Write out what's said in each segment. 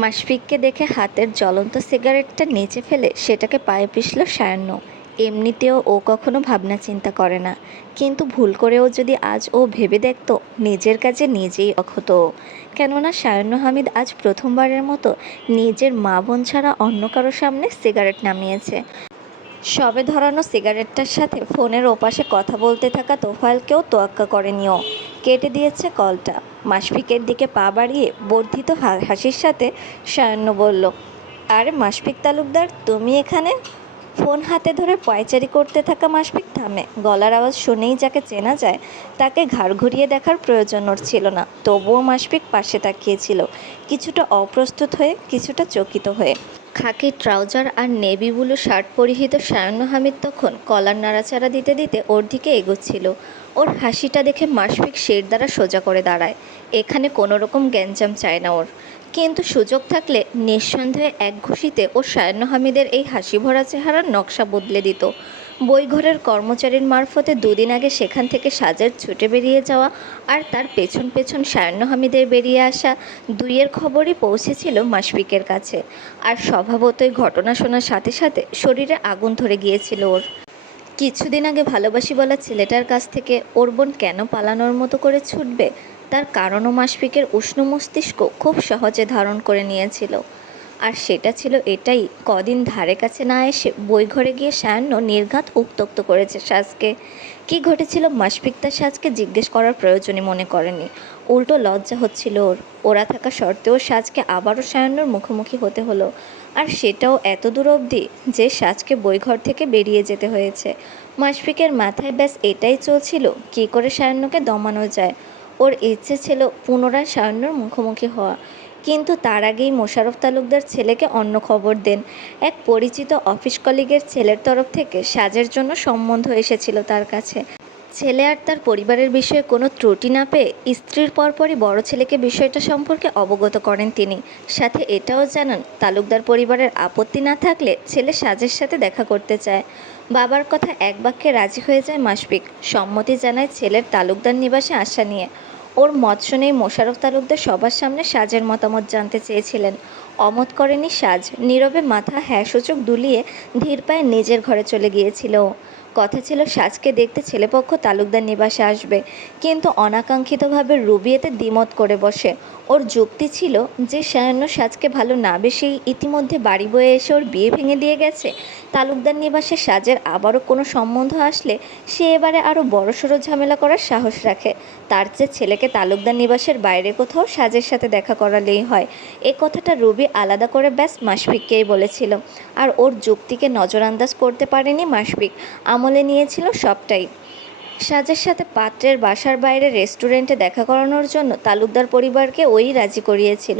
মাশফিককে দেখে হাতের জ্বলন্ত সিগারেটটা নিচে ফেলে সেটাকে পায়ে পিষল সায়ান্ন। এমনিতেও ও কখনো ভাবনা চিন্তা করে না, কিন্তু ভুল করেও যদি আজ ও ভেবে দেখত, নিজের কাজে নিজেই অক্ষত ও। কেননা সায়ান্ন হামিদ আজ প্রথমবারের মতো নিজের মা বোন ছাড়া অন্য কারো সামনে সিগারেট নামিয়েছে। সবে ধরানো সিগারেটটার সাথে ফোনের ওপাশে কথা বলতে থাকা তোফায়েলকেও তোয়াক্কা করেনি ও। কেটে দিয়েছে কলটা। মাশফিকের দিকে পা বাড়িয়ে বর্ধিত হাসির সাথে সায়ান্ন বলল, আরে মাশফিক তালুকদার, তুমি এখানে? ফোন হাতে ধরে পায়চারি করতে থাকা মাশফিক থামে। গলার আওয়াজ শুনেই যাকে চেনা যায় তাকে ঘাড় ঘুরিয়ে দেখার প্রয়োজন ওর ছিল না। তবুও মাশফিক পাশে তাকিয়েছিল, কিছুটা অপ্রস্তুত হয়ে, কিছুটা চকিত হয়ে। খাকি ট্রাউজার আর নেভি ব্লু শার্ট পরিহিত সায়ান্ন হামিদ তখন কলার নাড়াচাড়া দিতে দিতে ওর দিকে এগোচ্ছিল। ওর হাসিটা দেখে মাশফিক শির দ্বারা সোজা করে দাঁড়ায়। এখানে কোনো রকম গ্যাঞ্জাম চায় না ওর, কিন্তু সুযোগ থাকলে নিঃসন্দেহে এক ঘুষিতে ও সায়ান্ন হামিদের এই হাসি ভরা চেহারার নকশা বদলে দিত। বইঘরের কর্মচারীর মারফতে দুদিন আগে সেখান থেকে সাজের ছুটে বেরিয়ে যাওয়া আর তার পেছন পেছন সায়ান্ন হামিদের বেরিয়ে আসা, দুইয়ের খবরই পৌঁছেছিল মাশফিকের কাছে। আর স্বভাবতই ঘটনা শোনার সাথে সাথে শরীরে আগুন ধরে গিয়েছিল ওর। কিছুদিন আগে ভালোবাসি বলা ছেলেটার কাছ থেকে ওর বোন কেন পালানোর মতো করে ছুটবে, তার কারণও মাশফিকের উষ্ণ মস্তিষ্ক খুব সহজে ধারণ করে নিয়েছিল। আর সেটা ছিল এটাই, কদিন ধারে কাছে না এসে বইঘরে গিয়ে সায়ান্ন নির্ঘাত উত্ত্যক্ত করেছে সাজকে। কী ঘটেছিল মাশফিক তা সাজকে জিজ্ঞেস করার প্রয়োজনই মনে করেনি। উল্টো লজ্জা হচ্ছিল ওর। ওরা থাকা সত্ত্বেও সাজকে আবারও সায়ান্নর মুখোমুখি হতে হলো, আর সেটাও এত দূর অবধি যে সাজকে বইঘর থেকে বেরিয়ে যেতে হয়েছে। মাশফিকের মাথায় ব্যাস এটাই চলছিল, কী করে সায়ান্নকে দমানো যায়। ওর ইচ্ছে ছিল পুনরায় সায়ান্নর মুখোমুখি হওয়া, কিন্তু তার আগেই মোশাররফ তালুকদার ছেলেকে অন্য খবর দেন। এক পরিচিত অফিস কলিগের ছেলের তরফ থেকে সাজের জন্য সম্বন্ধ এসেছিল তার কাছে। ছেলে আর তার পরিবারের বিষয়ে কোনো ত্রুটি না পেয়ে স্ত্রীর পরপরই বড় ছেলেকে বিষয়টা সম্পর্কে অবগত করেন তিনি। সাথে এটাও জানান তালুকদার পরিবারের আপত্তি না থাকলে ছেলে সাজের সাথে দেখা করতে চায়। বাবার কথা এক বাক্যে রাজি হয়ে যায় মাশফিক। সম্মতি জানায় ছেলের তালুকদার নিবাসে আসা নিয়ে। ওর মত শুনেই মোশাররফ তালুকদার সবার সামনে সাজের মতামত জানতে চেয়েছিলেন। অমত করেনি সাজ, নীরবে মাথা হ্যাঁ সূচক দুলিয়ে ধীর পায়ে নিজের ঘরে চলে গিয়েছিল। কথা ছিল সাজকে দেখতে ছেলেপক্ষ তালুকদার নিবাসে আসবে, কিন্তু অনাকাঙ্ক্ষিতভাবে রুবি এতে দ্বিমত করে বসে। ওর যুক্তি ছিল যে সায়ান্ন সাজকে ভালো না বেসেই ইতিমধ্যে বাড়ি বয়ে এসে ওর বিয়ে ভেঙে দিয়ে গেছে। তালুকদার নিবাসে সাজের আবারও কোনো সম্বন্ধ আসলে সে এবারে আরও বড়সড় ঝামেলা করার সাহস রাখে। তার চেয়ে ছেলেকে তালুকদার নিবাসের বাইরে কোথাও সাজের সাথে দেখা করালেই হয়। এ কথাটা রুবি আলাদা করে ব্যাস মাশফিককেই বলেছিল, আর ওর যুক্তিকে নজরআন্দাজ করতে পারেনি মাশফিক। আমলে নিয়েছিল সবটাই। সাজের সাথে পাত্রের বাসার বাইরে রেস্টুরেন্টে দেখা করানোর জন্য তালুকদার পরিবারকে ওই রাজি করিয়েছিল,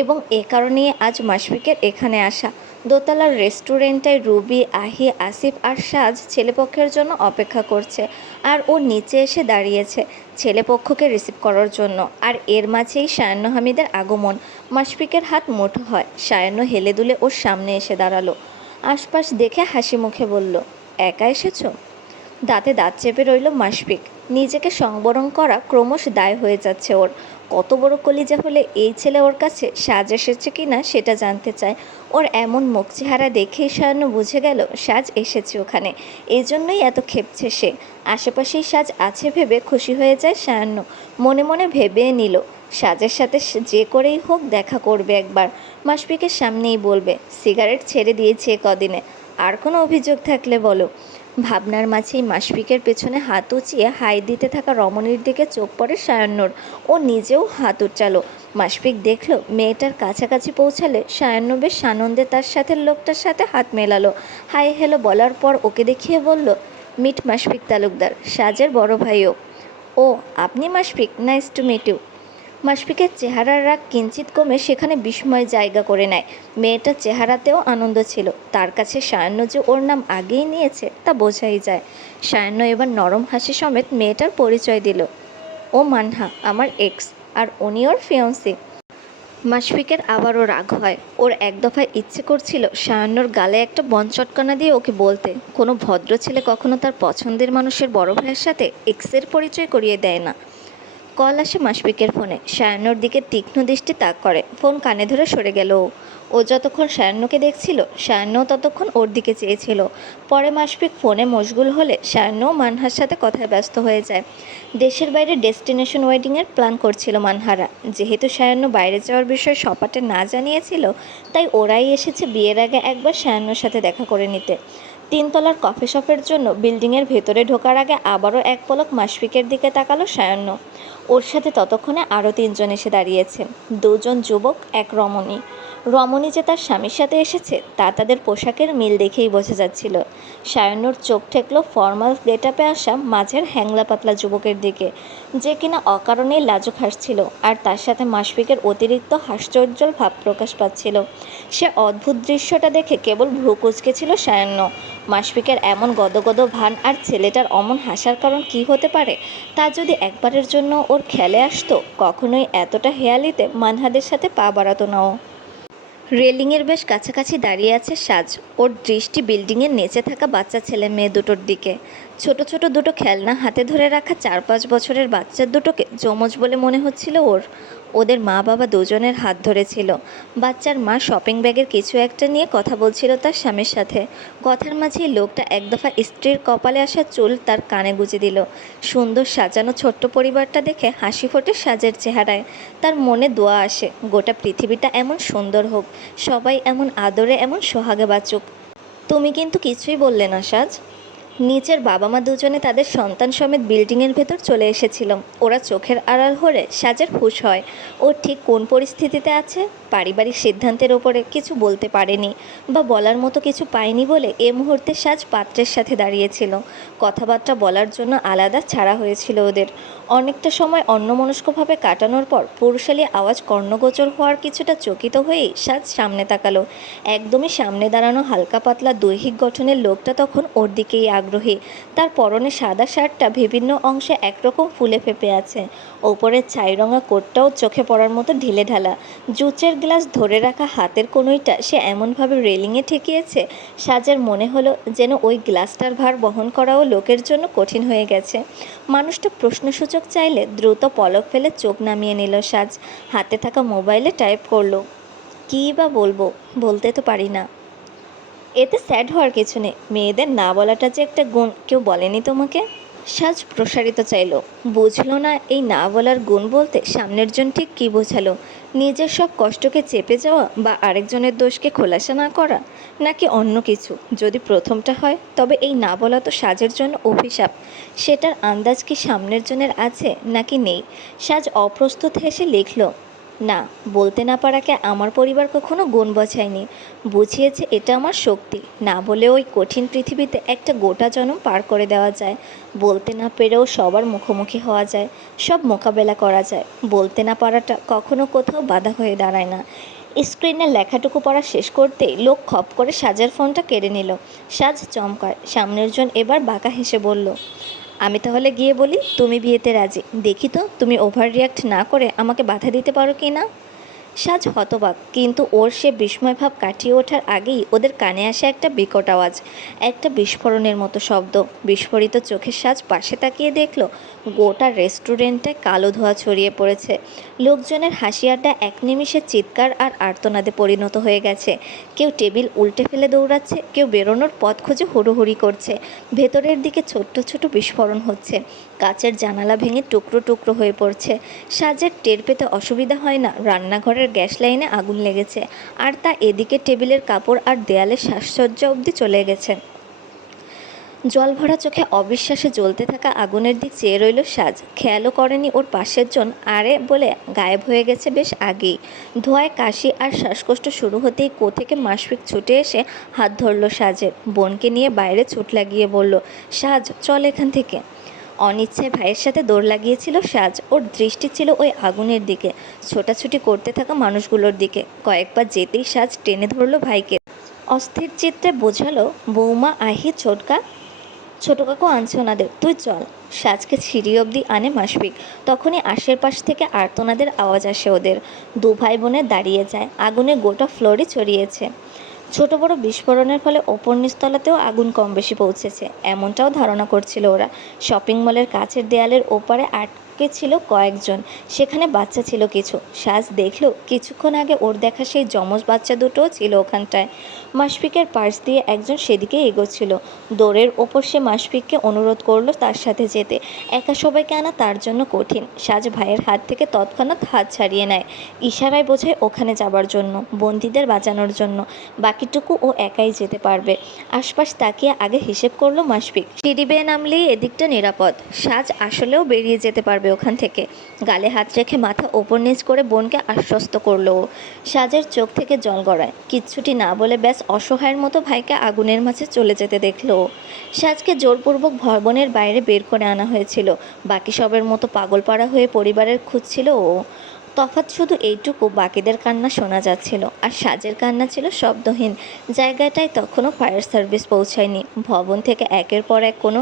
এবং এ কারণেই আজ মাশফিকের এখানে আসা। দোতলার রেস্টুরেন্টটায় রুবি, আহি, আসিফ আর সাজ ছেলেপক্ষের জন্য অপেক্ষা করছে, আর ও নিচে এসে দাঁড়িয়েছে ছেলেপক্ষকে রিসিভ করার জন্য। আর এর মাঝেই সায়ান্ন হামিদের আগমন। মাশফিকের হাত মুঠো হয়। সায়ান্ন হেলে দুলে ওর সামনে এসে দাঁড়ালো। আশপাশ দেখে হাসি মুখে বলল, একা এসেছো? দাঁতে দাঁত চেপে রইল মাশফিক। নিজেকে সংবরণ করা ক্রমশ দায় হয়ে যাচ্ছে ওর। কত বড় কলিজা হলে এই ছেলে ওর কাছে সাজ এসেছে কি না সেটা জানতে চায়। ওর এমন মুখ চেহারা দেখেই সায়ান্ন বুঝে গেল সাজ এসেছে ওখানে, এই জন্যই এত খেপছে সে। আশেপাশেই সাজ আছে ভেবে খুশি হয়ে যায় সায়ান্ন। মনে মনে ভেবে নিল সাজের সাথে যে করেই হোক দেখা করবে একবার। মাশফিকের সামনেই বলবে, সিগারেট ছেড়ে দিয়েছে কদিনে, আর কোনো অভিযোগ থাকলে বলো। ভাবনার মাঝেই মাশফিকের পেছনে হাত উঁচিয়ে হাই দিতে থাকা রমণীর দিকে চোখ পড়ে সায়ান্নর। ও নিজেও হাত উচ্চালো। মাশফিক দেখল মেয়েটার কাছাকাছি পৌঁছালে সায়ান্ন বেশ আনন্দে তার সাথে লোকটার সাথে হাত মেলালো। হাই হ্যালো বলার পর ওকে দেখিয়ে বলল, মিট মাশফিক তালুকদার, সাজের বড় ভাইও। ও আপনি Mushfiq, nice to meet you. মাশফিকের চেহারার রাগ কিঞ্চিত কমে সেখানে বিস্ময় জায়গা করে নেয়। মেয়েটার চেহারাতেও আনন্দ ছিল। তার কাছে সায়ান্ন যে ওর নাম আগেই নিয়েছে তা বোঝাই যায়। সায়ান্ন এবার নরম হাসি সমেত মেয়েটার পরিচয় দিল, ও মানহা, আমার এক্স, আর উনি ওর ফিয়ন্সি। মাশফিকের আবারও রাগ হয়। ওর এক দফায় ইচ্ছে করছিল সায়ান্নর গালে একটা বন চটকানা দিয়ে ওকে বলতে, কোনো ভদ্র ছেলে কখনো তার পছন্দের মানুষের বড় ভাইয়ের সাথে এক্সের পরিচয় করিয়ে দেয় না। কল আসে মাসফিকের ফোনে। সায়ান্নর দিকে তীক্ষ্ণ দৃষ্টি তাক করে। ফোন কানে ধরে সরে গেল ও। ও যতক্ষণ সায়ান্নকে দেখছিল, সায়ান্নও ততক্ষণ ওর দিকে চেয়েছিল। পরে মাসফিক ফোনে মশগুল হলে সায়ান্নও মানহার সাথে কথায় ব্যস্ত হয়ে যায়। দেশের বাইরে ডেস্টিনেশন ওয়েডিংয়ের প্ল্যান করছিল মানহারা। যেহেতু সায়ান্ন বাইরে যাওয়ার বিষয়ে সপাটে না জানিয়েছিল, তাই ওরাই এসেছে বিয়ের আগে একবার সায়ান্নর সাথে দেখা করে নিতে। তিনতলার কফি শপের জন্য বিল্ডিংয়ের ভেতরে ঢোকার আগে আবারও এক পলক মাসফিকের দিকে তাকালো সায়ান্ন। ওর সাথে ততক্ষণে আরও তিনজন এসে দাঁড়িয়েছে। দুজন যুবক, এক রমণী। রমণী যে তার স্বামীর সাথে এসেছে তা তাদের পোশাকের মিল দেখেই বোঝা যাচ্ছিল। সায়ান্নর চোখ ঠেকল ফর্মাল গেটআপে আসা মাঝের হ্যাংলা পাতলা যুবকের দিকে, যে কিনা অকারণেই লাজুক হাসছিল, আর তার সাথে মাসফিকের অতিরিক্ত হাস্যোজ্জ্বল ভাব প্রকাশ পাচ্ছিল। সে অদ্ভুত দৃশ্যটা দেখে কেবল ভ্রু কুঁচকেছিল সায়ান্ন। মাসফিকের এমন গদগদ ভান আর ছেলেটার অমন হাসার কারণ কী হতে পারে, তা যদি একবারের জন্য ওর খেয়ালে আসতো, কখনোই এতটা হেয়ালিতে মানহাদের সাথে পা বাড়াতো না ও। রেলিংয়ের বেশ কাছাকাছি দাঁড়িয়ে আছে সাজ। ওর দৃষ্টি বিল্ডিংয়ের নিচে থাকা বাচ্চা ছেলে মেয়ে দুটোর দিকে। ছোট ছোট দুটো খেলনা হাতে ধরে রাখা 4-5 বছরের বাচ্চা দুটোকে যমজ বলে মনে হচ্ছিল ওর। ওদের মা বাবা দুজনের হাত ধরেছিল। বাচ্চার মা শপিং ব্যাগের কিছু একটা নিয়ে কথা বলছিল তার স্বামীর সাথে। কথার মাঝেই লোকটা এক দফা স্ত্রীর কপালে আসা চুল তার কানে গুঁজে দিল। সুন্দর সাজানো ছোট্ট পরিবারটা দেখে হাসি ফোটে সাজের চেহারায়। তার মনে দোয়া আসে, গোটা পৃথিবীটা এমন সুন্দর হোক, সবাই এমন আদরে, এমন সোহাগে বাঁচুক। তুমি কিন্তু কিছুই বললে না সাজ। নিচের বাবা মা দুজনে তাদের সন্তান সমেত বিল্ডিংয়ের ভেতর চলে এসেছিল। ওরা চোখের আড়াল হলে সাজের হুঁশ হয় ও ঠিক কোন পরিস্থিতিতে আছে। পারিবারিক সিদ্ধান্তের ওপরে কিছু বলতে পারেনি বা বলার মতো কিছু পায়নি বলে এ মুহূর্তে সাজ পাত্রের সাথে দাঁড়িয়েছিল। কথাবার্তা বলার জন্য আলাদা ছাড়া হয়েছিল ওদের। অনেকটা সময় অন্যমনস্কভাবে কাটানোর পর পুরুষালী আওয়াজ কর্ণগোচর হওয়ার কিছুটা চকিত হয়েই সাজ সামনে তাকালো। একদমই সামনে দাঁড়ানো হালকা পাতলা দৈহিক গঠনের লোকটা তখন ওর দিকেই আগ্রহী। তার পরনে সাদা শার্টটা বিভিন্ন অংশে একরকম ফুলে ফেঁপে আছে। ওপরের ছাই রঙা কোটটাও চোখে পড়ার মতো ঢিলেঢালা। জুচের গ্লাস ধরে রাখা হাতের কনুইটা সে এমনভাবে রেলিংয়ে ঠেকিয়েছে, সাজের মনে হলো যেন ওই গ্লাসটার ভার বহন করাও লোকের জন্য কঠিন হয়ে গেছে। মানুষটা প্রশ্নসূচক চাইলে দ্রুত পলক ফেলে চোখ নামিয়ে নিল সাজ। হাতে থাকা মোবাইলে টাইপ করলো। কী বা বলবো, বলতে তো পারি না। এতে স্যাড হওয়ার কিছু নেই। মেয়েদের না বলাটা যে একটা গুণ, কেউ বলেনি তোমাকে? সাজ প্রসারিত চাইল। বুঝলো না এই না বলার গুণ বলতে সামনের জন ঠিক কী বোঝালো। নিজের সব কষ্টকে চেপে যাওয়া বা আরেকজনের দোষকে খোলাসা না করা, নাকি অন্য কিছু। যদি প্রথমটা হয় তবে এই না বলা তো সাজের জন্য অভিশাপ। সেটার আন্দাজ কি সামনের জনের আছে নাকি নেই? সাজ অপ্রস্তুত হেসে লিখল, না, বলতে না পারাকে আমার পরিবার কখনো গুণ বোঝায়নি। বুঝিয়েছে এটা আমার শক্তি। না বলে ওই কঠিন পৃথিবীতে একটা গোটা জনম পার করে দেওয়া যায়। বলতে না পেরেও সবার মুখোমুখি হওয়া যায়, সব মোকাবেলা করা যায়। বলতে না পারাটা কখনো কোথাও বাধা হয়ে দাঁড়ায় না। স্ক্রিনে লেখাটুকু পড়া শেষ করতেই লোক খপ করে সাজের ফোনটা কেড়ে নিল। সাজ চমকায়। সামনের জন এবার বাঁকা হেসে বলল, আমি তাহলে গিয়ে বলি তুমি বিয়েতে রাজি। দেখি তো তুমি ওভার রিয়াক্ট না করে আমাকে বাধা দিতে পারো কি না। সাজ হতবাক, কিন্তু ওর সে বিস্ময় ভাব কাটিয়ে ওঠার আগেই ওদের কানে আসে একটা বিকট আওয়াজ, একটা বিস্ফোরণের মতো শব্দ। বিস্ফোরিত চোখের সাজ পাশে তাকিয়ে দেখল গোটা রেস্টুরেন্টে কালো ধোঁয়া ছড়িয়ে পড়েছে। লোকজনের হাসি আড্ডা এক নিমিষে চিৎকার আর আর্তনাদে পরিণত হয়ে গেছে। কেউ টেবিল উল্টে ফেলে দৌড়াচ্ছে, কেউ বেরোনোর পথ খুঁজে হুড়োহুড়ি করছে। ভেতরের দিকে ছোট্ট ছোট বিস্ফোরণ হচ্ছে। কাচের জানালা ভেঙে টুকরো টুকরো হয়ে পড়ছে। সাজের টের পেতে অসুবিধা হয় না রান্নাঘরের গ্যাস লাইনে আগুন লেগেছে, আর তা এদিকে টেবিলের কাপড় আর দেয়ালের সাজসজ্জা অবধি চলে গেছে। জল ভরা চোখে অবিশ্বাসে জ্বলতে থাকা আগুনের দিক চেয়ে রইল সাজ। খেয়ালও করেনি ওর পাশের জন আরে বলে গায়েব হয়ে গেছে বেশ আগেই। ধোঁয়ায় কাশি আর শ্বাসকষ্ট শুরু হতেই থেকে মাসফিক ছুটে এসে হাত ধরল সাজের। বোনকে নিয়ে বাইরে ছুট লাগিয়ে বলল, সাজ চল এখান থেকে। অনিচ্ছায় ভাইয়ের সাথে দৌড় লাগিয়েছিল সাজ। ওর দৃষ্টি ছিল ওই আগুনের দিকে, ছোটাছুটি করতে থাকা মানুষগুলোর দিকে। কয়েকবার যেতেই সাজ টেনে ধরল ভাইকে। অস্থির চিত্রে বোঝালো, বৌমা আহি, ছোট কাকু আনছে ওনাদের, তুই চল। সাজকে সিঁড়ি অবধি আনে মাসফিক। তখনই আশেপাশ থেকে আর্তনাদের আওয়াজ আসে ওদের। দু ভাই বোনে দাঁড়িয়ে যায়। আগুনে গোটা ফ্লোরই ছড়িয়েছে। ছোট বড় বিস্ফোরণের ফলে ওপর নিচতলাতেও আগুন কম বেশি পৌঁছেছে, এমনটাও ধারণা করছিল ওরা। শপিং মলের কাছের দেয়ালের ওপারে আটকে মাশফিক ছিল কয়েকজন, সেখানে বাচ্চা ছিল কিছু। সাজ দেখল কিছুক্ষণ আগে ওর দেখা সেই যমজ বাচ্চা দুটোও ছিল ওখানটায়। মাশফিকের পাশ দিয়ে একজন সেদিকে এগোচ্ছিল। দৌড়ের ওপর সে মাশফিককে অনুরোধ করলো তার সাথে যেতে। একা সবাইকে আনা তার জন্য কঠিন। সাজ ভাইয়ের হাত থেকে তৎক্ষণাৎ হাত ছাড়িয়ে নেয়, ইশারায় বোঝায় ওখানে যাবার জন্য, বন্দীদের বাঁচানোর জন্য। বাকিটুকু ও একাই যেতে পারবে। আশপাশ তাকিয়ে আগে হিসেব করলো মাশফিক, সিঁড়ি বেয়ে নামলেই এদিকটা নিরাপদ। সাজ আসলেও বেরিয়ে যেতে পারবে ওখান থেকে। গালে হাত রেখে মাথা ওপর নিচ করে বোনকে আশ্বস্ত করলো ও। সাজের চোখ থেকে জল গড়ায়। কিচ্ছুটি না বলে ব্যাস অসহায়ের মতো ভাইকে আগুনের মাঝে চলে যেতে দেখলো ও। সাজকে জোরপূর্বক ভবনের বাইরে বের করে আনা হয়েছিল। বাকি সবের মতো পাগলপাড়া হয়ে পরিবারের খুঁজছিল ও। তফাৎ শুধু এইটুকু, বাকিদের কান্না শোনা যাচ্ছিল আর সাজের কান্না ছিল শব্দহীন। জায়গাটায় তখনও ফায়ার সার্ভিস পৌঁছায়নি। ভবন থেকে একের পর এক কোনো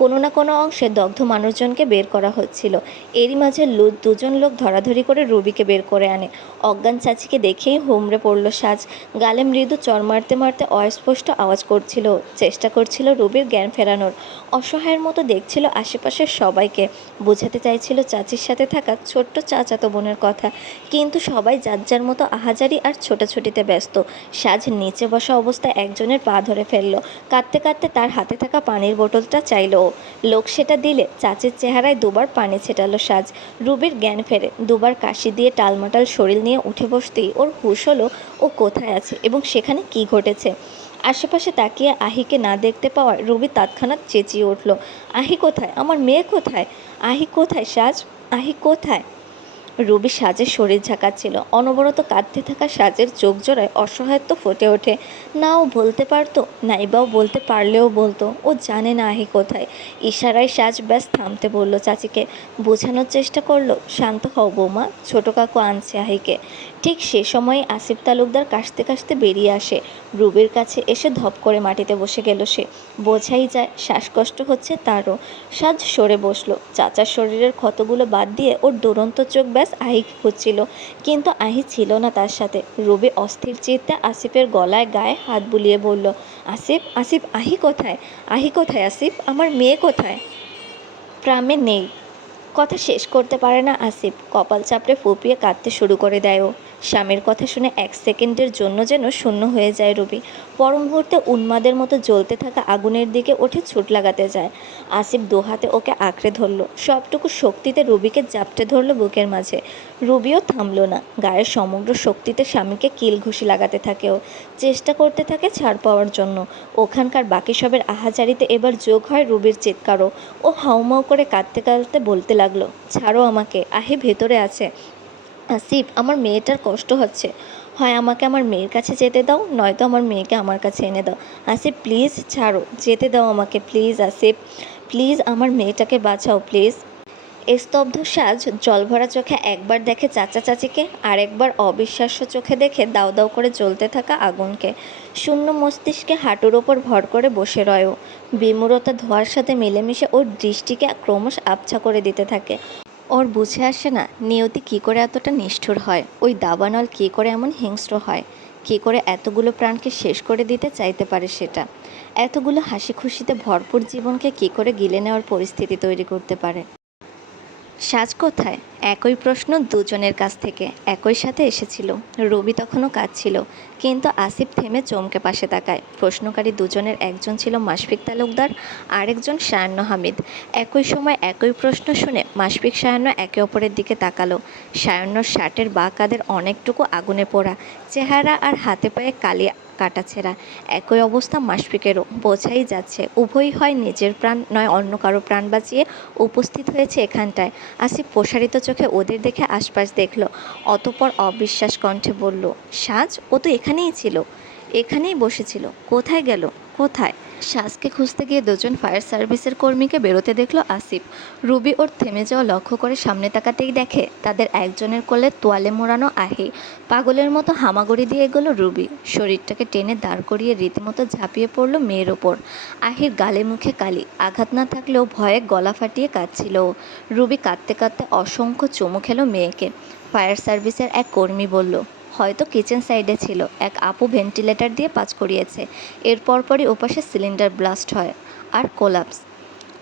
কোনো না কোনো অংশে দগ্ধ মানুষজনকে বের করা হচ্ছিল। এরই মাঝে দুজন লোক ধরাধরি করে রুবিকে বের করে আনে। অজ্ঞান চাচিকে দেখেই হুমড়ে পড়ল সাজ। গালে মৃদু চড় মারতে মারতে অস্পষ্ট আওয়াজ করছিল, চেষ্টা করছিল রুবির জ্ঞান ফেরানোর। অসহায়ের মতো দেখছিল আশেপাশের সবাইকে, বোঝাতে চাইছিল চাচির সাথে থাকা ছোট্ট চাচাতো বোনের কথা। কিন্তু সবাই যার যার মতো আহাজারি আর ছোটাছুটিতে ব্যস্ত। সাজ নিচে বসা অবস্থায় একজনের পা ধরে ফেলল। কাঁদতে কাঁদতে তার হাতে থাকা পানির বোতলটা চাইল ও। লোক সেটা দিলে চাচির চেহারায় দুবার পানি ছেটালো সাজ। রুবির জ্ঞান ফেরে। দুবার কাশি দিয়ে টালমাটাল শরীর নিয়ে উঠে বসতেই ওর হুঁশ হলো ও কোথায় আছে এবং সেখানে কী ঘটেছে। আশেপাশে তাকিয়ে আহিকে না দেখতে পাওয়ায় রুবি তৎক্ষণাৎ চেঁচিয়ে উঠল, আহি কোথায়? আমার মেয়ে কোথায়? আহি কোথায় সাজ? আহি কোথায়? রুবি সাজের শরীর ঝাঁকাচ্ছিল। অনবরত কাঁদতে থাকা সাজের চোখ জোড়ায় অসহায়ত্ব ফুটে ওঠে। না ও বলতে পারতো, নাইবাও বলতে পারলেও বলতো ও জানে না আহি কোথায়। ইশারায় সাজ ব্যাস থামতে বলল চাচিকে। বোঝানোর চেষ্টা করলো, শান্ত হও বৌমা, ছোট কাকু আনছে আহিকে। ঠিক সে সময় আসিফ তালুকদার কাশতে কাশতে বেরিয়ে আসে। রুবির কাছে এসে ধপ করে মাটিতে বসে গেল সে। বোঝাই যায় শ্বাসকষ্ট হচ্ছে তারও। সাজ সরে বসলো। চাচার শরীরের ক্ষতগুলো বাদ দিয়ে ওর দুরন্ত চোখ ব্যাস আহিকে খুঁজছিল, কিন্তু আহি ছিল না তার সাথে। রুবি অস্থির চিত্তে আসিফের গলায় গায়ে হাত বুলিয়ে বলল, আসিফ, আসিফ, আহি কোথায়? আহি কোথায় আসিফ? আমার মেয়ে কোথায়? প্রামে নেই। কথা শেষ করতে পারে না আসিফ। কপাল চাপড়ে ফুঁপিয়ে কাঁদতে শুরু করে দেয় ও। স্বামীর কথা শুনে এক সেকেন্ডের জন্য যেন শূন্য হয়ে যায় রুবি। পর মুহূর্তে উন্মাদের মতো জ্বলতে থাকা আগুনের দিকে উঠে ছুট লাগাতে যায়। আসিফ দুহাতে ওকে আঁকড়ে ধরল। সবটুকু শক্তিতে রুবিকে জাপটে ধরল বুকের মাঝে। রুবিও থামল না। গায়ের সমগ্র শক্তিতে স্বামীকে কিল ঘুষি লাগাতে থাকে ও। চেষ্টা করতে থাকে ছাড় পাওয়ার জন্য। ওখানকার বাকি সবের আহাজারিতে এবার যোগ হয় রুবির চিৎকারও। ও হাউমাউ করে কাঁদতে কাঁদতে বলতে লাগলো, ছাড়ো আমাকে, আহি ভেতরে আছে। আসিফ, আমার মেয়েটার কষ্ট হচ্ছে। হয় আমাকে আমার মেয়ের কাছে যেতে দাও, নয়তো আমার মেয়েকে আমার কাছে এনে দাও। আসিফ প্লিজ ছাড়ো, যেতে দাও আমাকে প্লিজ। আসিফ প্লিজ, আমার মেয়েটাকে বাঁচাও প্লিজ। স্তব্ধ সাজ জলভরা চোখে একবার দেখে চাচা চাচিকে, আর একবার অবিশ্বাস্য চোখে দেখে দাউ দাউ করে জ্বলতে থাকা আগুনকে। শূন্য মস্তিষ্কে হাঁটুর ওপর ভর করে বসে রয় ও। বিমূরতা ধোঁয়ার সাথে মিলেমিশে ওর দৃষ্টিকে ক্রমশ আবছা করে দিতে থাকে। ওর বুঝে আসে না নিয়তি কী করে এতটা নিষ্ঠুর হয়, ওই দাবানল কী করে এমন হিংস্র হয়, কী করে এতগুলো প্রাণকে শেষ করে দিতে চাইতে পারে সেটা, এতগুলো হাসি খুশিতে ভরপুর জীবনকে কী করে গিলে নেওয়ার পরিস্থিতি তৈরি করতে পারে। সাজ কোথায়? একই প্রশ্ন দুজনের কাছ থেকে একই সাথে এসেছিল। রবি তখনও কাঁদছিল, কিন্তু আসিফ থেমে চমকে পাশে তাকায়। প্রশ্নকারী দুজনের একজন ছিল মাশফিক তালুকদার, আরেকজন সায়ান্ন হামিদ। একই সময় একই প্রশ্ন শুনে মাশফিক সায়ান্ন একে অপরের দিকে তাকালো। সায়ান্নর শার্টের বা কাঁধের অনেকটুকু আগুনে পোড়া, চেহারা আর হাতে পায়ে কালি কাটাছেঁড়া। একই অবস্থা মাশফিকেরও। বোঝাই যাচ্ছে উভয়ই হয় নিজের প্রাণ নয় অন্য কারো প্রাণ বাঁচিয়ে উপস্থিত হয়েছে এখানটায়। আসিফ প্রসারিত চোখে ওদের দেখে আশপাশ দেখল, অতঃপর অবিশ্বাস কণ্ঠে বলল, সাজ, ও তো এখানেই ছিল, এখানেই বসেছিল, কোথায় গেল? কোথায়? সাজকে খুঁজতে গিয়ে দুজন ফায়ার সার্ভিসের কর্মীকে বেরোতে দেখলো আসিফ। রুবি ওর থেমে যাওয়া লক্ষ্য করে সামনে তাকাতেই দেখে তাদের একজনের কোলে তোয়ালে মোড়ানো আহি। পাগলের মতো হামাগুড়ি দিয়ে এগোলো রুবি। শরীরটাকে টেনে দাঁড় করিয়ে রীতিমতো ঝাঁপিয়ে পড়ল মেয়ের ওপর। আহির গালে মুখে কালি, আঘাত না থাকলেও ভয়ে গলা ফাটিয়ে কাঁদছিল ও। রুবি কাঁদতে কাঁদতে অসংখ্য চুমু খেলো মেয়েকে। ফায়ার সার্ভিসের এক কর্মী বলল, হয়তো কিচেন সাইডে ছিল, এক আপু ভেন্টিলেটর দিয়ে পাঁচ করিয়েছে। এর পরপরই ওপাশে সিলিন্ডার ব্লাস্ট হয় আর কোলাপস।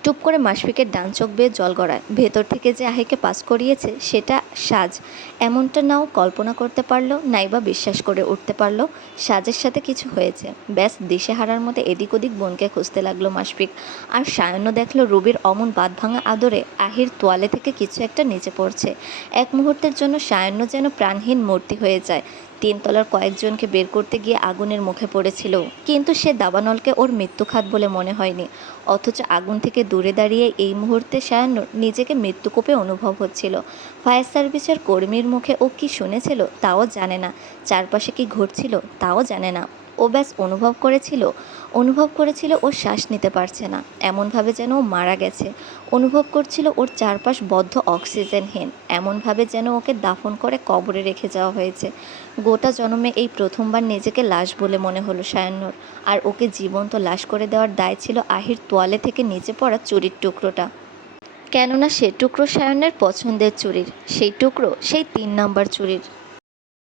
টুপ করে মাশফিকের ডান চোখ বেয়ে জল গড়ায়। ভেতর থেকে যে আহিকে পাস করিয়েছে সেটা সাজ, এমনটা নাও কল্পনা করতে পারলো, নাইবা বিশ্বাস করে উঠতে পারলো সাজের সাথে কিছু হয়েছে। ব্যাস দিশেহারার মধ্যে এদিক ওদিক বোনকে খুঁজতে লাগলো মাশফিক। আর সায়নও দেখলো রুবির অমন বাঁধভাঙা আদরে আহির তোয়ালে থেকে কিছু একটা নিচে পড়ছে। এক মুহূর্তের জন্য সায়ন্য যেন প্রাণহীন মূর্তি হয়ে যায়। তিনতলার কয়েকজনকে বের করতে গিয়ে আগুনের মুখে পড়েছিল, কিন্তু সে দাবানলকে ওর মৃত্যুখাত বলে মনে হয়নি। অথচ আগুন থেকে দূরে দাঁড়িয়ে এই মুহূর্তে সায়ান্নর নিজেকে মৃত্যুকূপে অনুভব হচ্ছিল। ফায়ার সার্ভিসের কর্মীর মুখে ও কি শুনেছিল তাও জানে না, চারপাশে কি ঘটছিল তাও জানে না। ও ব্যাস অনুভব করেছিল ও শ্বাস নিতে পারছে না, এমনভাবে যেন ও মারা গেছে। অনুভব করছিল ওর চারপাশ বদ্ধ অক্সিজেনহীন, এমনভাবে যেন ওকে দাফন করে কবরে রেখে যাওয়া হয়েছে। গোটা জন্মে এই প্রথমবার নিজেকে লাশ বলে মনে হলো সায়ান্নর। আর ওকে জীবন্ত লাশ করে দেওয়ার দায় ছিল আহির তোয়ালে থেকে নিচে পড়া চুরির টুকরোটা। কেননা সে টুকরো সায়নের পছন্দের চুরির, সেই টুকরো সেই 3 নাম্বার চুরির।